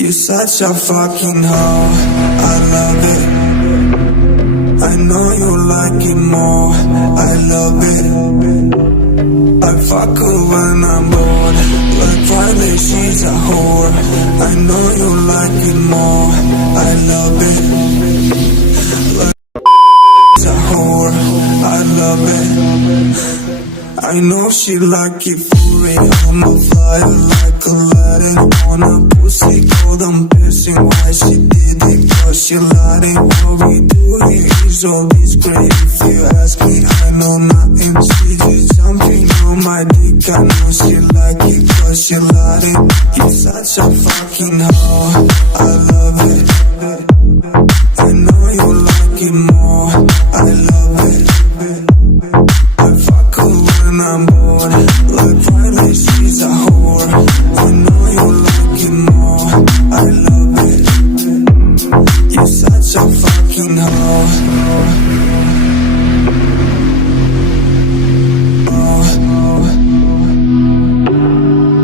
You're such a fucking hoe, I love it. I know you like it more, I love it. I fuck her when I'm bored, like Friday she's a whore. I know you like it more, I love it. Like she's a whore, I love it. I know she like it for real, I'm a flyer like Aladdin. On a pussy cold, I'm piercing why she did it, cause she lied. What we do here is always great. If you ask me, I know nothing. She just jumping on my dick, I know she like it, cause she lied. You're such a fucking hoe, I love it. I know you like it more, I love it. I fuck her when I'm bored, like Friday she's a whore. I know you like it more, I love it. You're such a fucking hoe.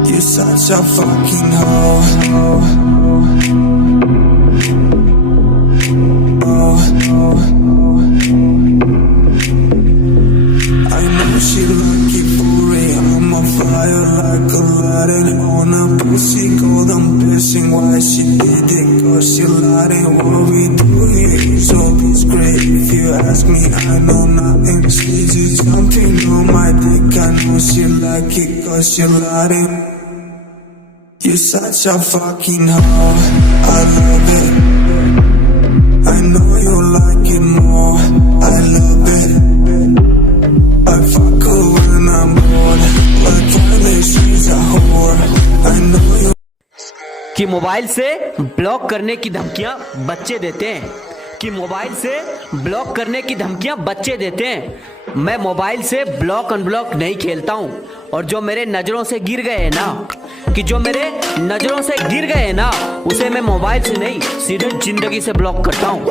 You're such a fucking hoe. I know she like it for real, I'm a flyer like Aladdin. On a pussy cold, I'm piercing why she did it, cause she lied. What we do here is always great. If you ask me, I know nothing. She just jumping on my dick, I know she like it, cause she lied. You're such a fucking hoe, I love it. I know you like it more, I love it. I fuck her when I'm bored, like Friday she's a whore. I know you. कि mobile से block करने की धमकियां बच्चे देते हैं, कि mobile से ब्लॉक करने की धमकियां बच्चे देते हैं। मैं मोबाइल से ब्लॉक अनब्लॉक नहीं खेलता हूं, और जो मेरे नज़रों से गिर गए हैं ना, कि जो मेरे नज़रों से गिर गए हैं ना, उसे मैं मोबाइल से नहीं सीधे जिंदगी से ब्लॉक करता हूं।